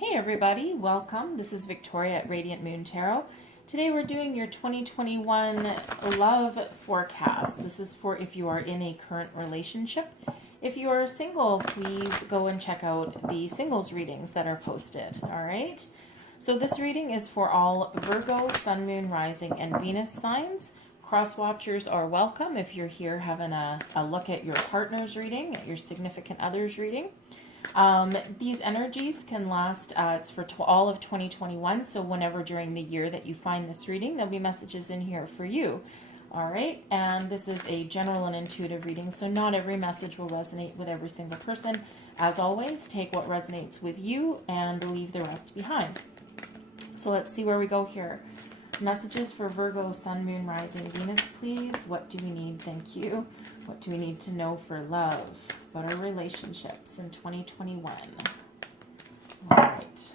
Hey everybody, welcome. This is Victoria at Radiant Moon Tarot. Today we're doing your 2021 love forecast. This is for if you are in a current relationship. If you are single, please go and check out the singles readings that are posted, all right? So this reading is for all Virgo, Sun, Moon, Rising, and Venus signs. Cross watchers are welcome if you're here having a look at your partner's reading, at your significant other's reading. These energies can last, it's for all of 2021, so whenever during the year that you find this reading, there'll be messages in here for you. All right, and this is a general and intuitive reading, so not every message will resonate with every single person. As always, take what resonates with you and leave the rest behind. So let's see where we go here. Messages for Virgo, Sun, Moon, Rising, Venus, please. What do we need? Thank you. What do we need to know for love? About our relationships in 2021. All right.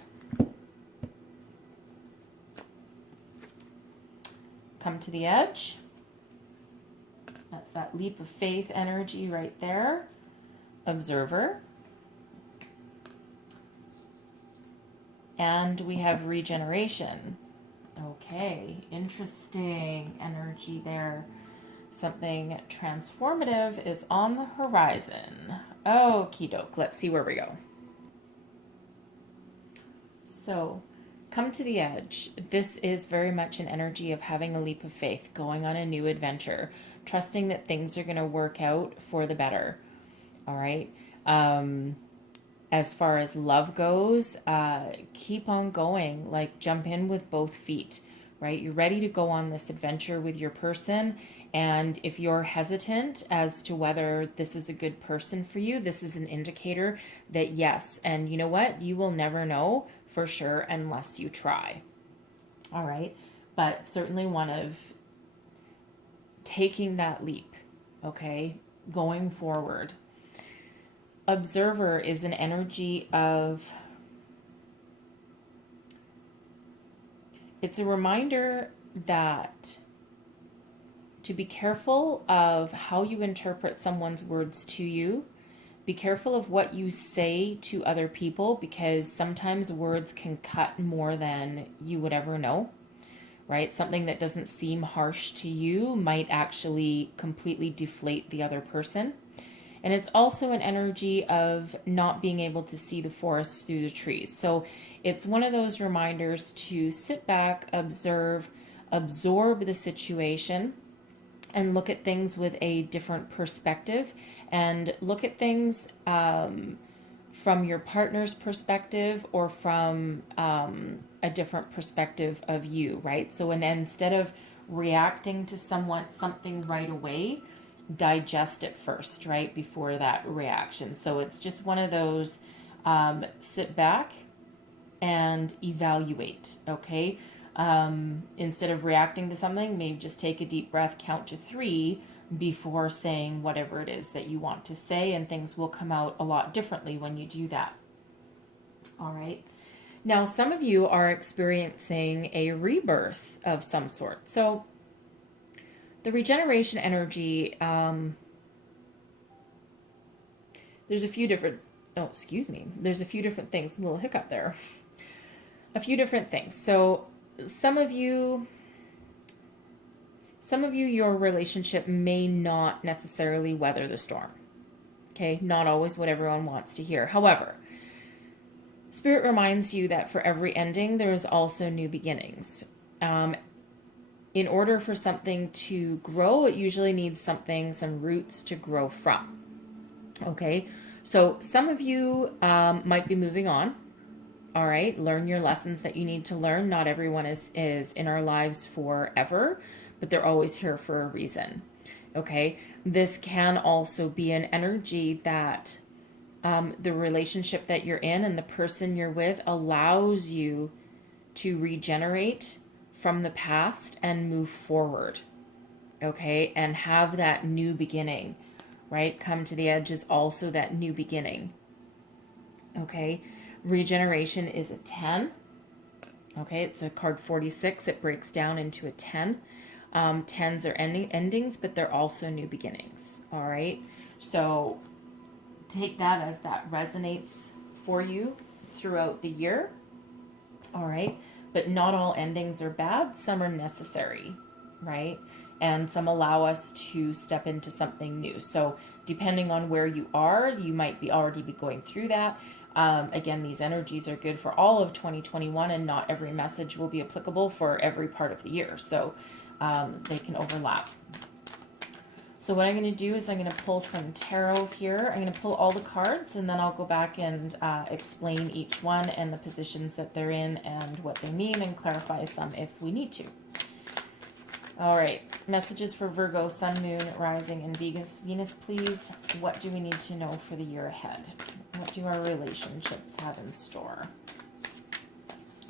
Come to the edge. That's that leap of faith energy right there. Observer. And we have regeneration. Okay, interesting energy there. Something transformative is on the horizon. Okie doke, let's see where we go. So, come to the edge. This is very much an energy of having a leap of faith, going on a new adventure, trusting that things are going to work out for the better. All right. As far as love goes, keep on going, like jump in with both feet, right? You're ready to go on this adventure with your person. And if you're hesitant as to whether this is a good person for you, this is an indicator that yes. And you know what? You will never know for sure unless you try. All right. But certainly one of taking that leap, okay, going forward. Observer is an energy of, it's a reminder that to be careful of how you interpret someone's words to you. Be careful of what you say to other people, because sometimes words can cut more than you would ever know, right? Something that doesn't seem harsh to you might actually completely deflate the other person. And it's also an energy of not being able to see the forest through the trees. So it's one of those reminders to sit back, observe, absorb the situation, and look at things with a different perspective, and look at things from your partner's perspective or from a different perspective of you, right? So instead of reacting to something right away, digest it first, right, before that reaction. So it's just one of those sit back and evaluate, okay? Instead of reacting to something, maybe just take a deep breath, count to 3 before saying whatever it is that you want to say, and things will come out a lot differently when you do that. All right. Now, some of you are experiencing a rebirth of some sort. So the regeneration energy, there's a few different things, a little hiccup there. A few different things. So some of you, your relationship may not necessarily weather the storm. Okay, not always what everyone wants to hear. However, Spirit reminds you that for every ending, there is also new beginnings. In order for something to grow, it usually needs some roots to grow from. Okay, so some of you might be moving on. All right, learn your lessons that you need to learn. Not everyone is in our lives forever, but they're always here for a reason. Okay, this can also be an energy that the relationship that you're in and the person you're with allows you to regenerate from the past and move forward, okay, and have that new beginning, right? Come to the edge is also that new beginning, okay? Regeneration is a 10, okay? It's a card 46. It breaks down into a 10. 10s are endings, but they're also new beginnings, all right? So take that as that resonates for you throughout the year. All right. But not all endings are bad. Some are necessary, right? And some allow us to step into something new. So depending on where you are, you might be already be going through that. Again, these energies are good for all of 2021, and not every message will be applicable for every part of the year. So they can overlap. So what I'm going to do is I'm going to pull some tarot here. I'm going to pull all the cards, and then I'll go back and explain each one and the positions that they're in and what they mean, and clarify some if we need to. All right, messages for Virgo, Sun, Moon, Rising, and Venus, please. What do we need to know for the year ahead? What do our relationships have in store?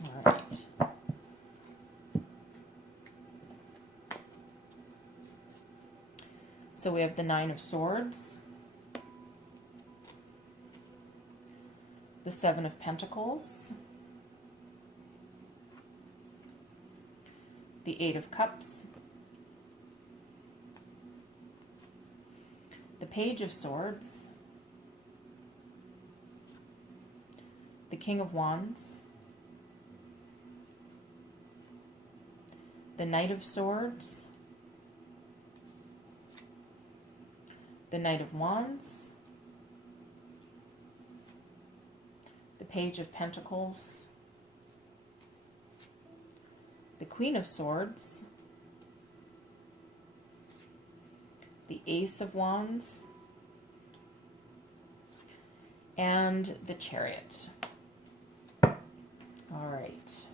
All right. So we have the Nine of Swords, the Seven of Pentacles, the Eight of Cups, the Page of Swords, the King of Wands, the Knight of Swords, the Knight of Wands, the Page of Pentacles, the Queen of Swords, the Ace of Wands, and the Chariot. All right.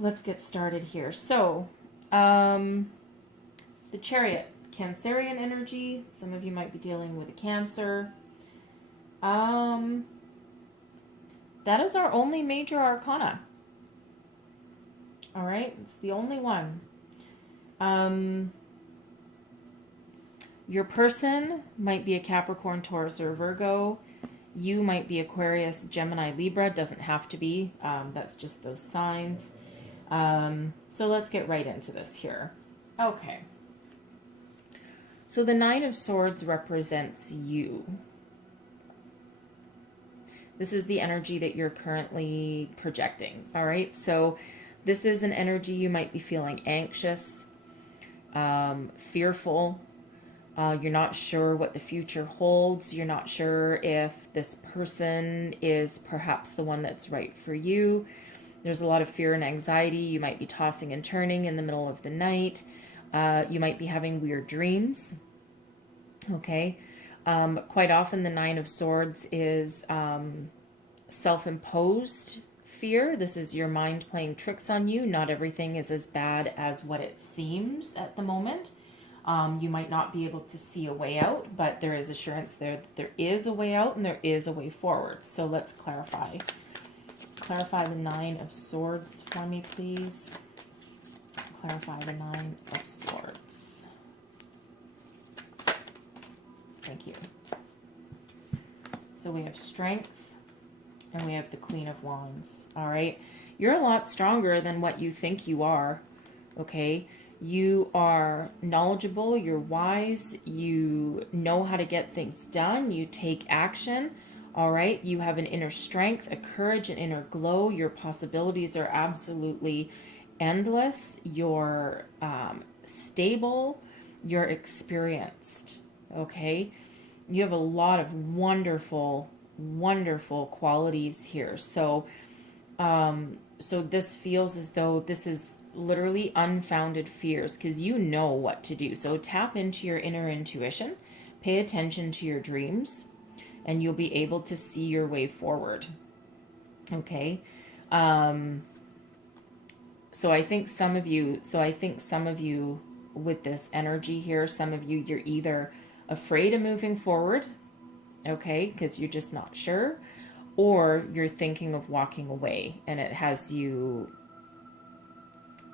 Let's get started here. So, the Chariot, Cancerian energy. Some of you might be dealing with a Cancer. That is our only major arcana. All right, it's the only one. Your person might be a Capricorn, Taurus, or Virgo. You might be Aquarius, Gemini, Libra. Doesn't have to be. That's just those signs. So let's get right into this here. Okay. So the Nine of Swords represents you. This is the energy that you're currently projecting. All right. So this is an energy you might be feeling anxious, fearful. You're not sure what the future holds. You're not sure if this person is perhaps the one that's right for you. There's a lot of fear and anxiety. You might be tossing and turning in the middle of the night. You might be having weird dreams. Okay. Quite often the Nine of Swords is self-imposed fear. This is your mind playing tricks on you. Not everything is as bad as what it seems at the moment. You might not be able to see a way out, but there is assurance there that there is a way out and there is a way forward. So let's clarify. Clarify the Nine of Swords for me, please. Clarify the Nine of Swords. Thank you. So we have strength and we have the Queen of Wands. All right. You're a lot stronger than what you think you are. Okay. You are knowledgeable. You're wise. You know how to get things done. You take action. All right. You have an inner strength, a courage, an inner glow. Your possibilities are absolutely endless. You're stable. You're experienced. Okay. You have a lot of wonderful, wonderful qualities here. So, so this feels as though this is literally unfounded fears because you know what to do. So tap into your inner intuition, pay attention to your dreams, and you'll be able to see your way forward. Okay. So I think some of you with this energy here, some of you, you're either afraid of moving forward, okay, because you're just not sure, or you're thinking of walking away and it has you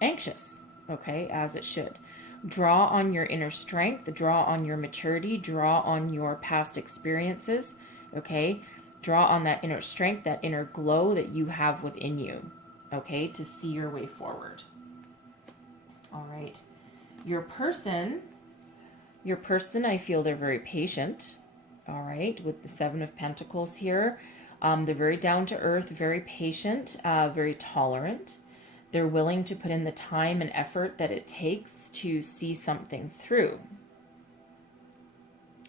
anxious, okay, as it should. Draw on your inner strength, draw on your maturity, draw on your past experiences, okay? Draw on that inner strength, that inner glow that you have within you, okay, to see your way forward. All right. Your person Your person, I feel they're very patient, all right, with the Seven of Pentacles here. They're very down to earth, very patient, very tolerant. They're willing to put in the time and effort that it takes to see something through.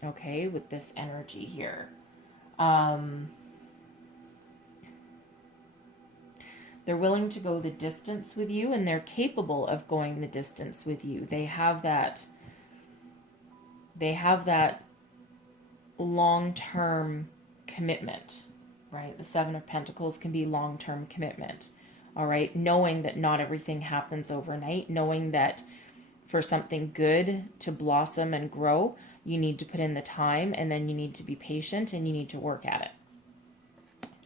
Okay, with this energy here. They're willing to go the distance with you, and they're capable of going the distance with you. They have that long-term commitment, right? The Seven of Pentacles can be long-term commitment, all right? Knowing that not everything happens overnight, knowing that for something good to blossom and grow, you need to put in the time, and then you need to be patient, and you need to work at it,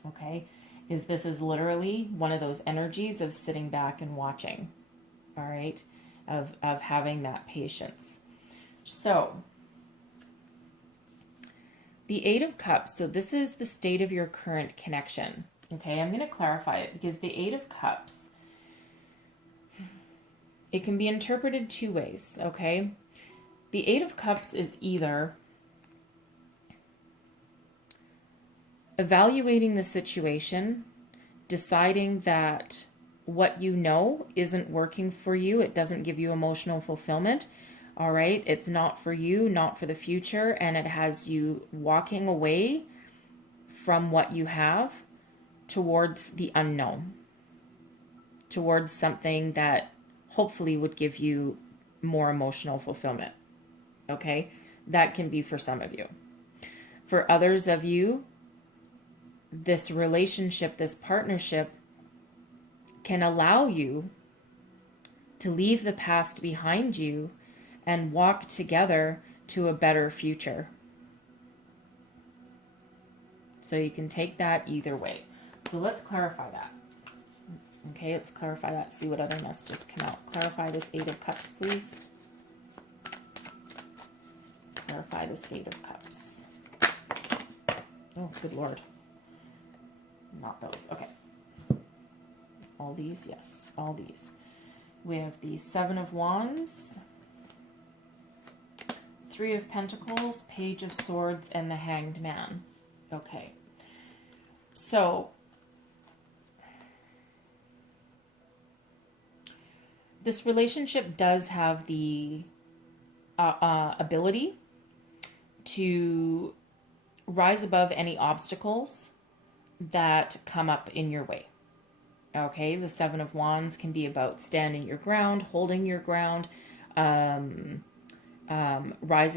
okay? Because this is literally one of those energies of sitting back and watching, all right? Of having that patience. So, the Eight of Cups, so this is the state of your current connection. Okay, I'm going to clarify it because the Eight of Cups, it can be interpreted two ways, okay? The Eight of Cups is either evaluating the situation, deciding that what you know isn't working for you, it doesn't give you emotional fulfillment, all right? It's not for you, not for the future, and it has you walking away from what you have towards the unknown, towards something that hopefully would give you more emotional fulfillment, okay? That can be for some of you. For others of you, this relationship, this partnership can allow you to leave the past behind you and walk together to a better future. So you can take that either way. So let's clarify that. Okay, let's clarify that. See what other messages come out. Clarify this Eight of Cups, please. Clarify this Eight of Cups. Oh, good Lord. Not those. Okay. All these, yes, all these. We have the Seven of Wands, Three of Pentacles, Page of Swords, and the Hanged Man. Okay. So, this relationship does have the ability to rise above any obstacles that come up in your way. Okay, the Seven of Wands can be about standing your ground, holding your ground, rising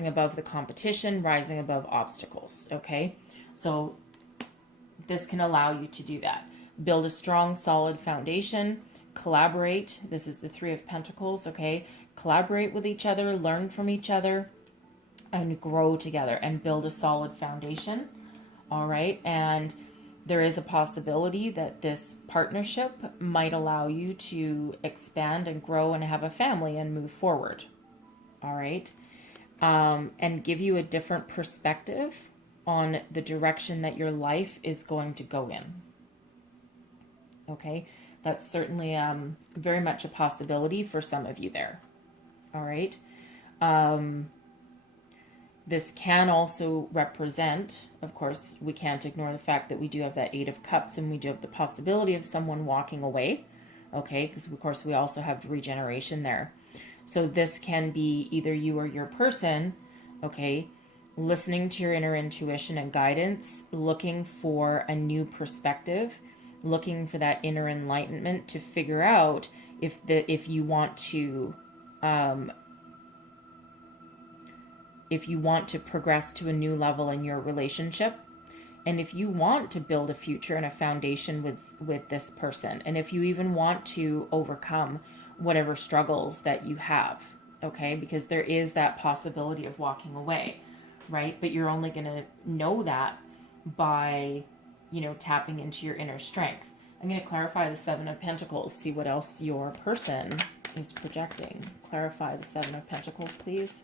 above the competition, rising above obstacles. Okay, so this can allow you to do that. Build a strong, solid foundation. Collaborate. This is the Three of Pentacles. Okay, collaborate with each other, learn from each other, and grow together and build a solid foundation. All right, and there is a possibility that this partnership might allow you to expand and grow and have a family and move forward. All right. And give you a different perspective on the direction that your life is going to go in. Okay. That's certainly very much a possibility for some of you there. All right. This can also represent, of course, we can't ignore the fact that we do have that Eight of Cups and we do have the possibility of someone walking away, okay? Because, of course, we also have regeneration there. So this can be either you or your person, okay, listening to your inner intuition and guidance, looking for a new perspective, looking for that inner enlightenment to figure out if you want to progress to a new level in your relationship, and if you want to build a future and a foundation with this person, and if you even want to overcome whatever struggles that you have, okay? Because there is that possibility of walking away, right? But you're only going to know that by, tapping into your inner strength. I'm going to clarify the Seven of Pentacles, see what else your person is projecting. Clarify the Seven of Pentacles, please.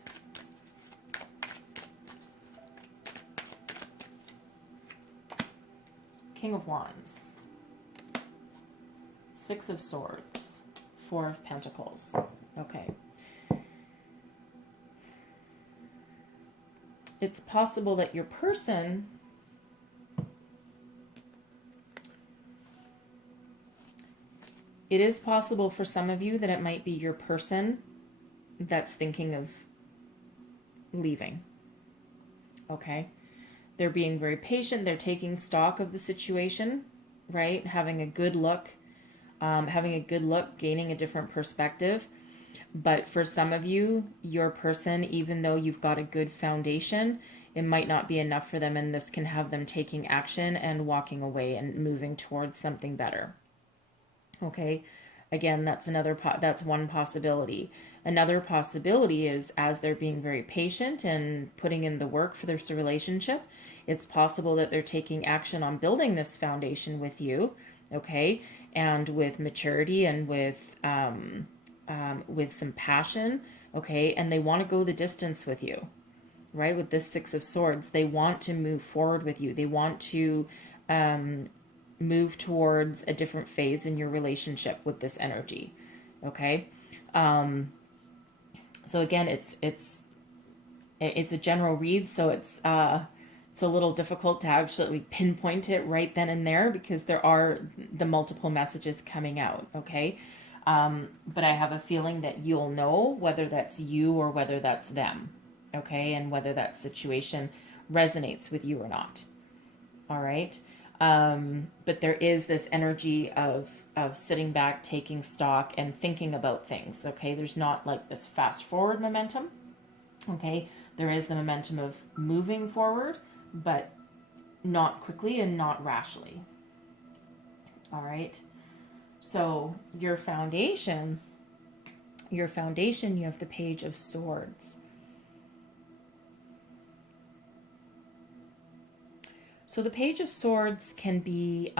King of Wands, Six of Swords, Four of Pentacles. Okay. it's possible that your person it is possible for some of you that it might be your person that's thinking of leaving. Okay? They're being very patient. They're taking stock of the situation, right? Having a good look, gaining a different perspective. But for some of you, your person, even though you've got a good foundation, it might not be enough for them, and this can have them taking action and walking away and moving towards something better. Okay, again, that's one possibility. Another possibility is, as they're being very patient and putting in the work for this relationship, it's possible that they're taking action on building this foundation with you, okay, and with maturity and with some passion, okay, and they want to go the distance with you, right? With this Six of Swords, they want to move forward with you. They want to move towards a different phase in your relationship with this energy, okay? So again, it's a general read, so it's a little difficult to actually pinpoint it right then and there because there are the multiple messages coming out, okay? But I have a feeling that you'll know whether that's you or whether that's them, okay? And whether that situation resonates with you or not, all right? But there is this energy of sitting back, taking stock, and thinking about things, okay? There's not like this fast forward momentum, okay? There is the momentum of moving forward, but not quickly and not rashly, all right? So your foundation, you have the Page of Swords. So the Page of Swords can be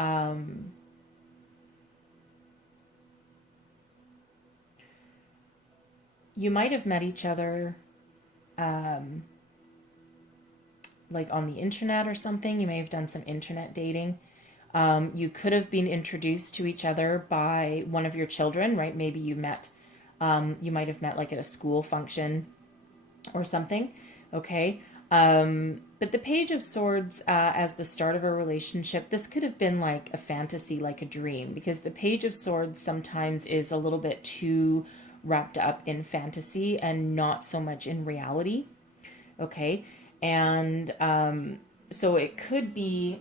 you might have met each other like on the internet or something. You may have done some internet dating. You could have been introduced to each other by one of your children, right? Maybe you might have met like at a school function or something, okay? But the Page of Swords, as the start of a relationship, this could have been like a fantasy, like a dream, because the Page of Swords sometimes is a little bit too wrapped up in fantasy and not so much in reality, okay? And so it could be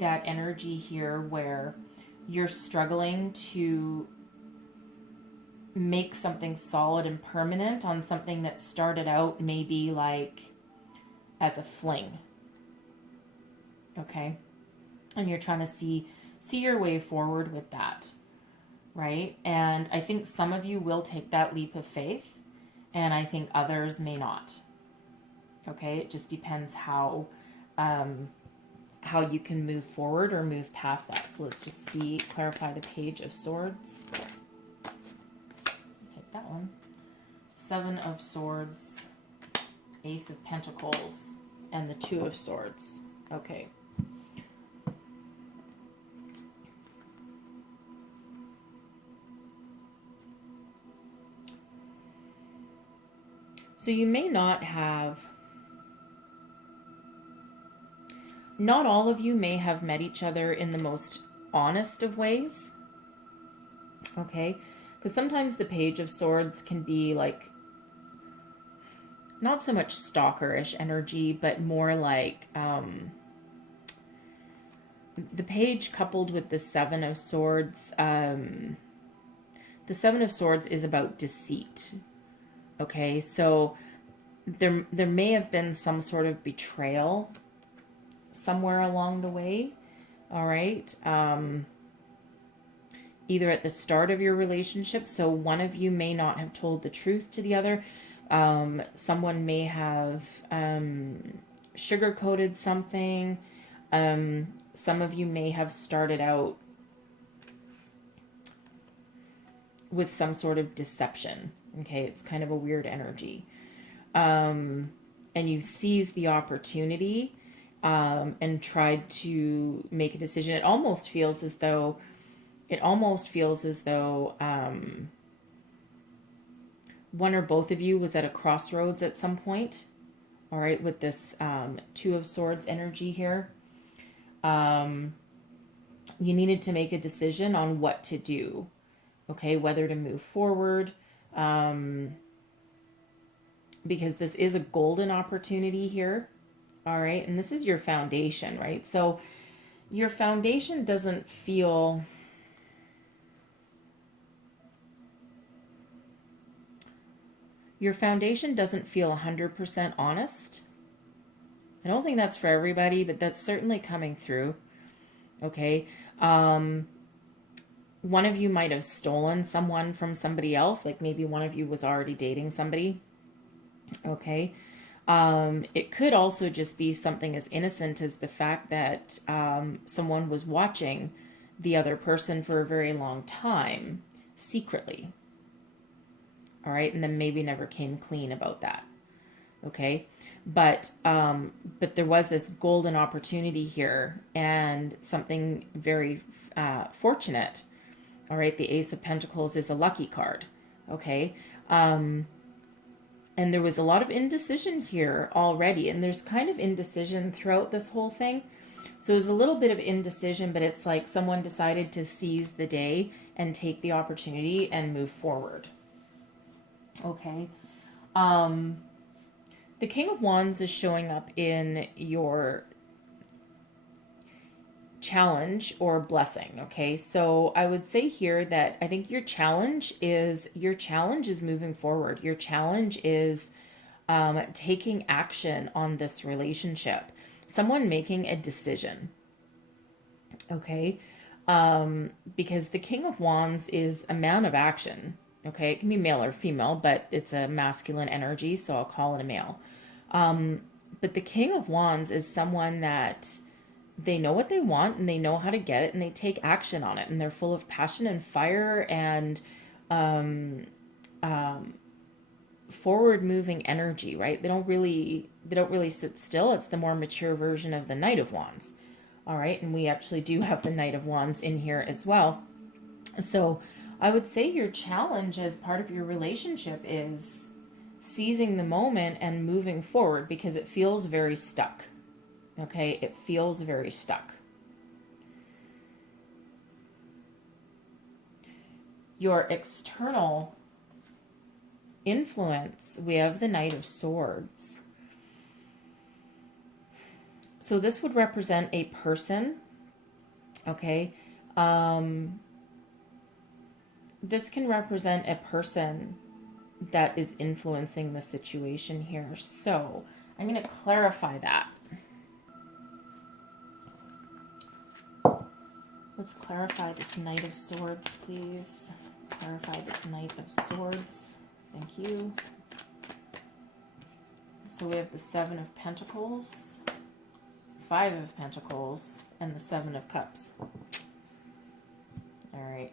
that energy here where you're struggling to make something solid and permanent on something that started out maybe like as a fling, okay? And you're trying to see your way forward with that, right? And I think some of you will take that leap of faith, and I think others may not, okay? It just depends how you can move forward or move past that. So let's just clarify the Page of Swords. Take that one. Seven of Swords, Ace of Pentacles, and the Two of Swords. Okay. So you may not all of you may have met each other in the most honest of ways, okay? Because sometimes the Page of Swords can be like, not so much stalkerish energy, but more like the Page coupled with the Seven of Swords. The Seven of Swords is about deceit, okay? So there may have been some sort of betrayal somewhere along the way, all right? Either at the start of your relationship, so one of you may not have told the truth to the other. Someone may have sugar-coated something. Some of you may have started out with some sort of deception, okay? It's kind of a weird energy. And you seized the opportunity and tried to make a decision. It almost feels as though one or both of you was at a crossroads at some point, all right, with this Two of Swords energy here. You needed to make a decision on what to do, okay, whether to move forward, because this is a golden opportunity here, all right, and this is your foundation, right? So your foundation doesn't feel... Your foundation doesn't feel 100% honest. I don't think that's for everybody, but that's certainly coming through. Okay. One of you might have stolen someone from somebody else. Like maybe one of you was already dating somebody. Okay. It could also just be something as innocent as the fact that someone was watching the other person for a very long time secretly. All right, and then maybe never came clean about that. Okay, but there was this golden opportunity here, and something very fortunate. All right, the Ace of Pentacles is a lucky card. Okay, and there was a lot of indecision here already, and there's kind of indecision throughout this whole thing. So there's a little bit of indecision, but it's like someone decided to seize the day and take the opportunity and move forward. Okay. The King of Wands is showing up in your challenge or blessing. Okay. So I would say here that I think your challenge is moving forward. Your challenge is taking action on this relationship. Someone making a decision. Okay. Because the King of Wands is a man of action. Okay, it can be male or female, but it's a masculine energy, so I'll call it a male. But the King of Wands is someone that they know what they want and they know how to get it and they take action on it, and they're full of passion and fire and forward-moving energy, right? They don't really sit still. It's the more mature version of the Knight of Wands. All right, and we actually do have the Knight of Wands in here as well. So I would say your challenge as part of your relationship is seizing the moment and moving forward, because it feels very stuck. Okay, it feels very stuck. Your external influence, we have the Knight of Swords. So this would represent a person, okay? This can represent a person that is influencing the situation here. So I'm going to clarify that. Let's clarify this Knight of Swords, please. Clarify this Knight of Swords. Thank you. So we have the Seven of Pentacles, Five of Pentacles, and the Seven of Cups. All right.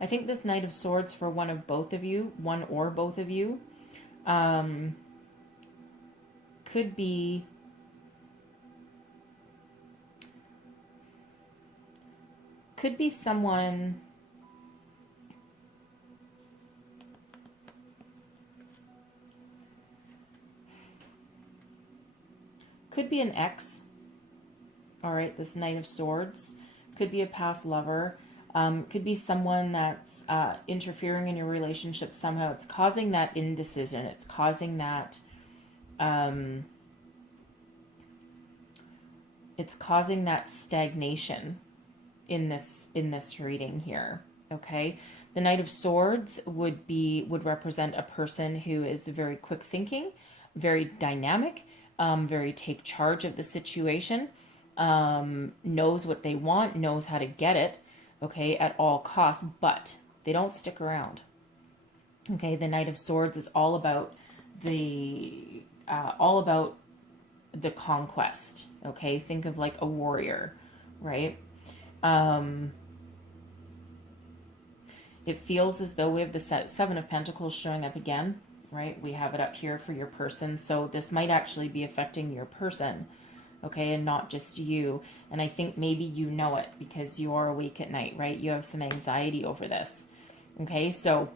I think this Knight of Swords for one or both of you, could be someone could be an ex. All right, this Knight of Swords could be a past lover. Could be someone that's interfering in your relationship somehow. It's causing that indecision. It's causing that stagnation in this reading here. Okay, the Knight of Swords would represent a person who is very quick thinking, very dynamic, very take charge of the situation, knows what they want, knows how to get it. Okay, at all costs, but they don't stick around. Okay, the Knight of Swords is all about the conquest. Okay, think of like a warrior, right? It feels as though we have the Seven of Pentacles showing up again, right? We have it up here for your person, so this might actually be affecting your person. Okay, and not just you. And I think maybe you know it because you are awake at night, right? You have some anxiety over this. Okay, so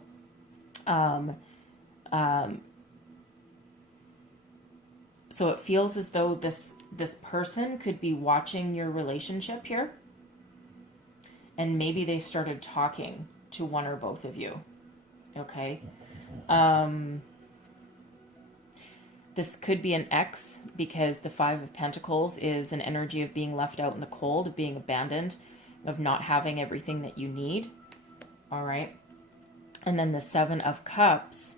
So it feels as though this person could be watching your relationship here, and maybe they started talking to one or both of you. Okay. This could be an ex, because the Five of Pentacles is an energy of being left out in the cold, of being abandoned, of not having everything that you need. All right. And then the Seven of Cups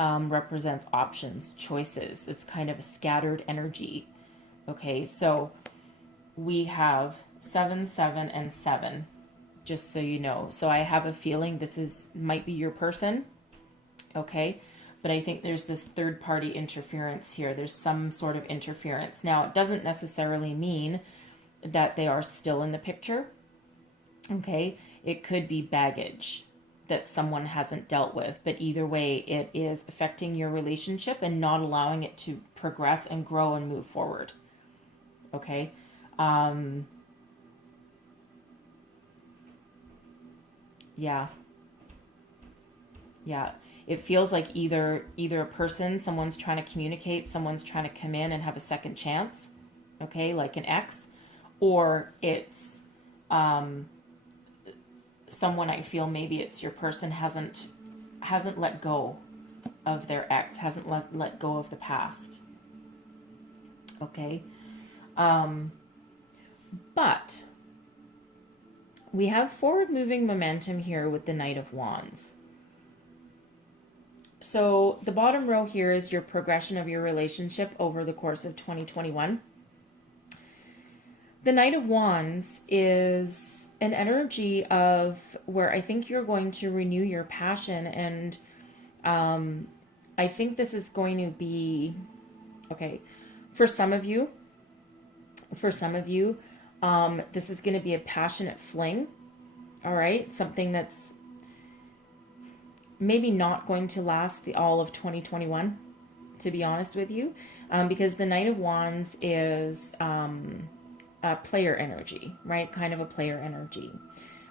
represents options, choices. It's kind of a scattered energy. Okay, so we have 7, 7, and 7, just so you know. So I have a feeling this might be your person. Okay, but I think there's this third party interference here. There's some sort of interference. Now, it doesn't necessarily mean that they are still in the picture. Okay, it could be baggage that someone hasn't dealt with, but either way, it is affecting your relationship and not allowing it to progress and grow and move forward. Okay. Yeah. It feels like either a person, someone's trying to communicate, someone's trying to come in and have a second chance, okay, like an ex, or it's someone, I feel maybe it's your person hasn't let go of their ex, hasn't let go of the past. Okay. But we have forward moving momentum here with the Knight of Wands. So the bottom row here is your progression of your relationship over the course of 2021. The Knight of Wands is an energy of where I think you're going to renew your passion, and I think this is going to be, okay, for some of you, this is going to be a passionate fling, all right? Something that's maybe not going to last all of 2021, to be honest with you, because the Knight of Wands is a player energy, right? Kind of a player energy.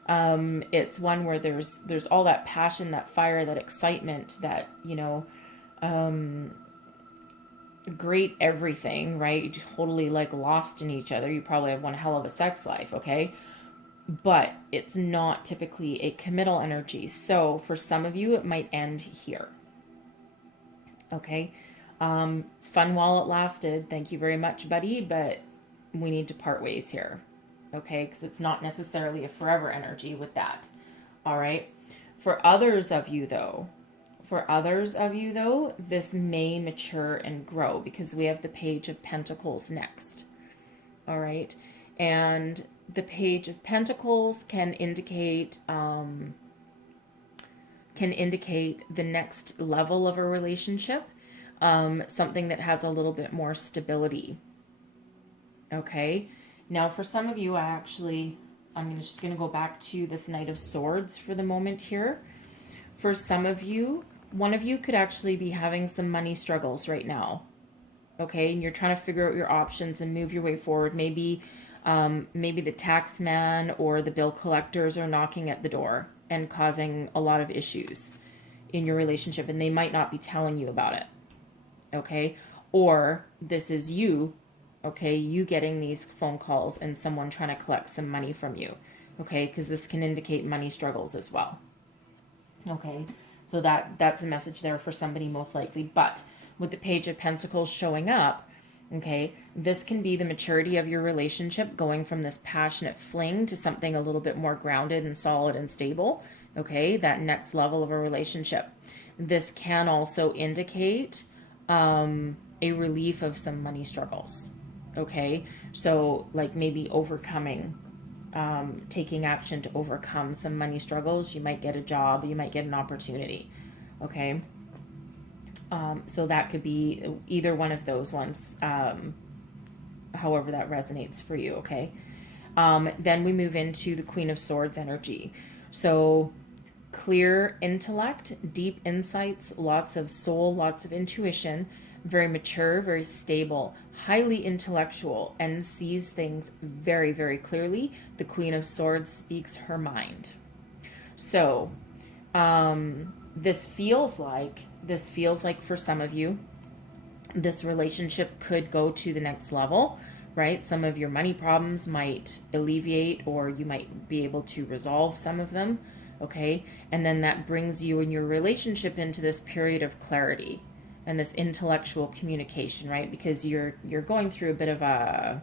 It's one where there's all that passion, that fire, that excitement, that, great everything, right? You're totally like lost in each other. You probably have one hell of a sex life, okay? But it's not typically a committal energy. So for some of you, it might end here. Okay? It's fun while it lasted. Thank you very much, buddy, but we need to part ways here. Okay? Because it's not necessarily a forever energy with that. All right? For others of you, though, this may mature and grow, because we have the Page of Pentacles next. All right? And the Page of Pentacles can indicate the next level of a relationship, something that has a little bit more stability. Okay? Now, for some of you, I'm just going to go back to this Knight of Swords for the moment here. For some of you, one of you could actually be having some money struggles right now. Okay? And you're trying to figure out your options and move your way forward. Maybe the tax man or the bill collectors are knocking at the door and causing a lot of issues in your relationship, and they might not be telling you about it. Okay? Or this is you, okay, you getting these phone calls and someone trying to collect some money from you. Okay? Because this can indicate money struggles as well. Okay? So that's a message there for somebody most likely. But with the Page of Pentacles showing up, okay, this can be the maturity of your relationship, going from this passionate fling to something a little bit more grounded and solid and stable. Okay, that next level of a relationship. This can also indicate a relief of some money struggles. Okay, so like maybe overcoming, taking action to overcome some money struggles. You might get a job, you might get an opportunity. Okay. So that could be either one of those ones, however that resonates for you, okay? Then we move into the Queen of Swords energy. So clear intellect, deep insights, lots of soul, lots of intuition, very mature, very stable, highly intellectual, and sees things very, very clearly. The Queen of Swords speaks her mind. So this feels like this feels like for some of you, this relationship could go to the next level, right? Some of your money problems might alleviate, or you might be able to resolve some of them, okay? And then that brings you and your relationship into this period of clarity and this intellectual communication, right? Because you're going through a bit of a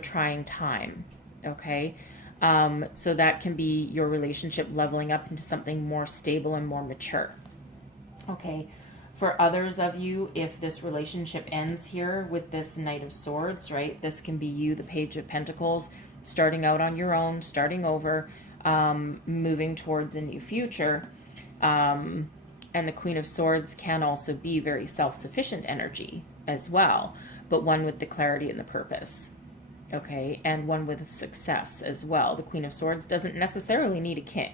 trying time, okay? So that can be your relationship leveling up into something more stable and more mature, okay? For others of you, if this relationship ends here with this Knight of Swords, right? This can be you, the Page of Pentacles, starting out on your own, starting over, moving towards a new future. And the Queen of Swords can also be very self-sufficient energy as well, but one with the clarity and the purpose, okay? And one with success as well. The Queen of Swords doesn't necessarily need a king,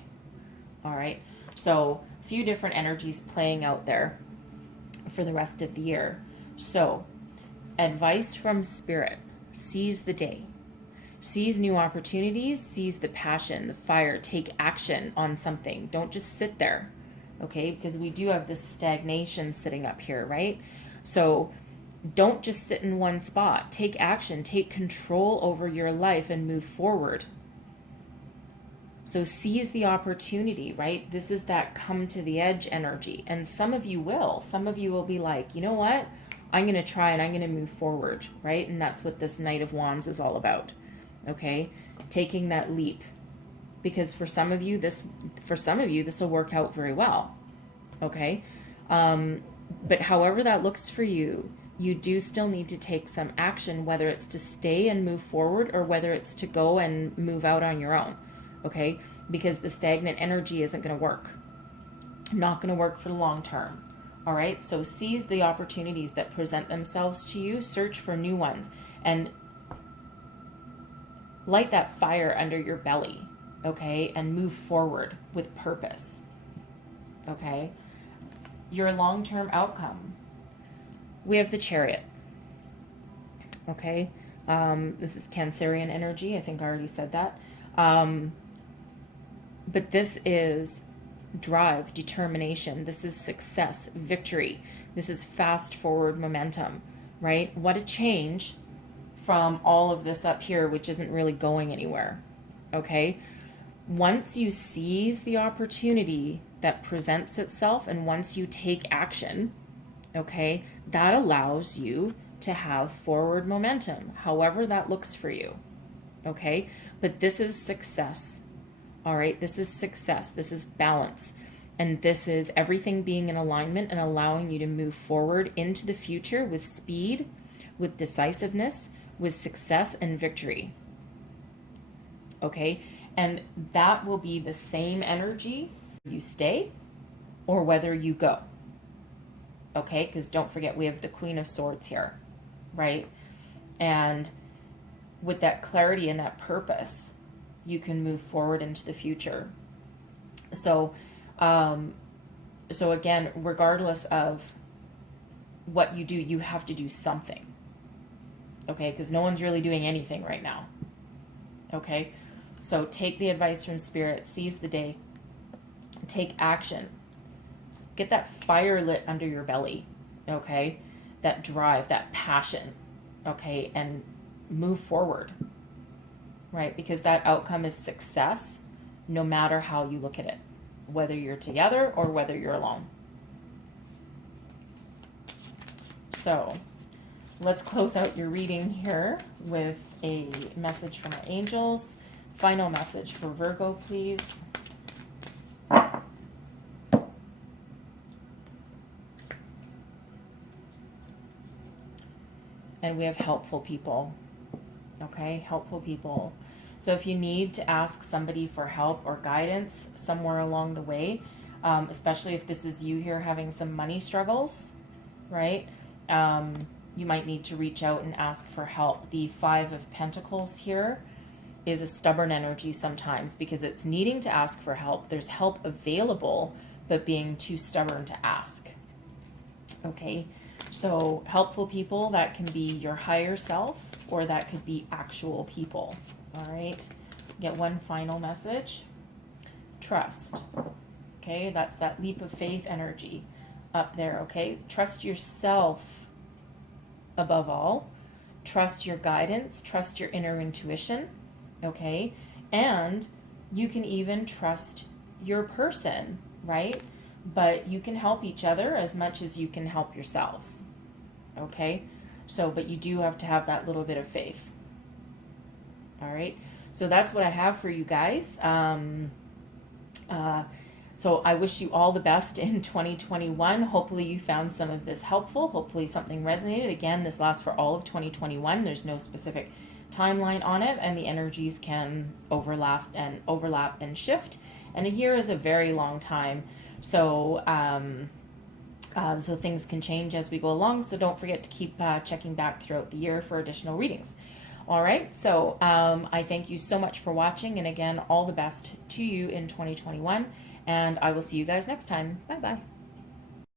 all right? So a few different energies playing out there for the rest of the year. So, advice from Spirit: seize the day, seize new opportunities, seize the passion, the fire, take action on something. Don't just sit there, okay? Because we do have this stagnation sitting up here, right? So don't just sit in one spot. Take action, take control over your life and move forward. So seize the opportunity, right? This is that come to the edge energy. And some of you will be like, you know what? I'm going to try and I'm going to move forward, right? And that's what this Knight of Wands is all about, okay? Taking that leap. Because for some of you, this will work out very well, okay? But however that looks for you, you do still need to take some action, whether it's to stay and move forward or whether it's to go and move out on your own. Okay, because the stagnant energy isn't going to work. Not going to work for the long term. All right, so seize the opportunities that present themselves to you. Search for new ones and light that fire under your belly, okay, and move forward with purpose, okay? Your long-term outcome. We have the Chariot, okay? This is Cancerian energy. I think I already said that. But this is drive, determination. This is success, victory. This is fast forward momentum, right? What a change from all of this up here, which isn't really going anywhere, okay? Once you seize the opportunity that presents itself and once you take action, okay, that allows you to have forward momentum, however that looks for you, okay? But this is success. All right, this is success, this is balance, and this is everything being in alignment and allowing you to move forward into the future with speed, with decisiveness, with success and victory. Okay, and that will be the same energy you stay or whether you go. Okay, because don't forget we have the Queen of Swords here, right? And with that clarity and that purpose, you can move forward into the future. So again, regardless of what you do, you have to do something, okay? Because no one's really doing anything right now, okay? So take the advice from Spirit, seize the day, take action, get that fire lit under your belly, okay? That drive, that passion, okay? And move forward. Right, because that outcome is success no matter how you look at it, whether you're together or whether you're alone. So let's close out your reading here with a message from our angels. Final message for Virgo, please. And we have helpful people. Okay, helpful people. So if you need to ask somebody for help or guidance somewhere along the way, especially if this is you here having some money struggles, right? You might need to reach out and ask for help. The Five of Pentacles here is a stubborn energy sometimes because it's needing to ask for help. There's help available, but being too stubborn to ask. Okay, so helpful people, that can be your higher self or that could be actual people. All right, get one final message. Trust. Okay, that's that leap of faith energy up there. Okay, trust yourself above all. Trust your guidance, trust your inner intuition. Okay, and you can even trust your person, right? But you can help each other as much as you can help yourselves. Okay, so but you do have to have that little bit of faith. All right, so that's what I have for you guys. So I wish you all the best in 2021. Hopefully you found some of this helpful. Hopefully something resonated. Again, this lasts for all of 2021. There's no specific timeline on it, and the energies can overlap and shift. And a year is a very long time. So so things can change as we go along. So don't forget to keep checking back throughout the year for additional readings. All right, so I thank you so much for watching, and again, all the best to you in 2021, and I will see you guys next time. Bye-bye.